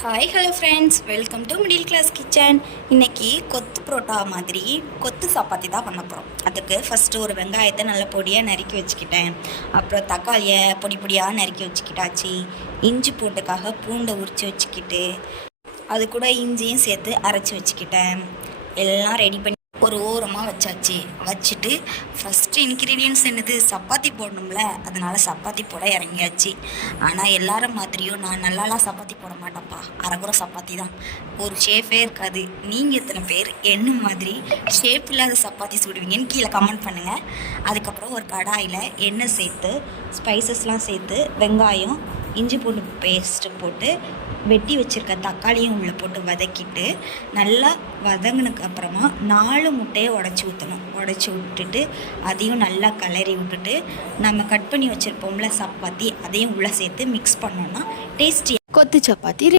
Hi hello friends, welcome to middle class kitchen. இன்றைக்கி கொத்து புரோட்டா மாதிரி கொத்து சப்பாத்தி தான் பண்ண போகிறோம். அதுக்கு ஃபஸ்ட்டு ஒரு வெங்காயத்தை நல்லா பொடியாக நறுக்கி வச்சுக்கிட்டேன். அப்புறம் தக்காளியை பொடி பொடியாக நறுக்கி வச்சுக்கிட்டாச்சு. இஞ்சி பூண்டுக்காக பூண்டை உரித்து வச்சுக்கிட்டு அது கூட இஞ்சியும் சேர்த்து அரைச்சி வச்சுக்கிட்டேன். எல்லாம் ரெடி பண்ணி ஒரு ஓரமாக வச்சுட்டு ஃபஸ்ட்டு இன்க்ரீடியன்ஸ் என்னது, சப்பாத்தி போடணும்ல, அதனால் சப்பாத்தி போட இறங்கியாச்சு. ஆனால் எல்லாரும் மாதிரியும் நான் நல்லாலாம் சப்பாத்தி போட மாட்டேன்ப்பா, அரைக்குறை சப்பாத்தி தான், ஒரு ஷேஃபே இருக்காது. நீங்கள் எத்தனை பேர் என்ன மாதிரி ஷேப் இல்லாத சப்பாத்தி சுடுவீங்கன்னு கீழே கமெண்ட் பண்ணுங்கள். அதுக்கப்புறம் ஒரு கடாயில் எண்ணெய் சேர்த்து ஸ்பைசஸ்லாம் சேர்த்து வெங்காயம் இஞ்சி பூண்டு பேஸ்ட்டு போட்டு வெட்டி வச்சுருக்க தக்காளியும் உள்ளே போட்டு வதக்கிட்டு நல்லா வதங்கினதுக்கு அப்புறமா 4 முட்டையை உடச்சி ஊற்றணும். உடச்சி விட்டுட்டு அதையும் நல்லா கிளறி விட்டுட்டு நம்ம கட் பண்ணி வச்சுருப்போம்ல சப்பாத்தி, அதையும் உள்ளே சேர்த்து மிக்ஸ் பண்ணோன்னா டேஸ்டி கொத்து சப்பாத்தி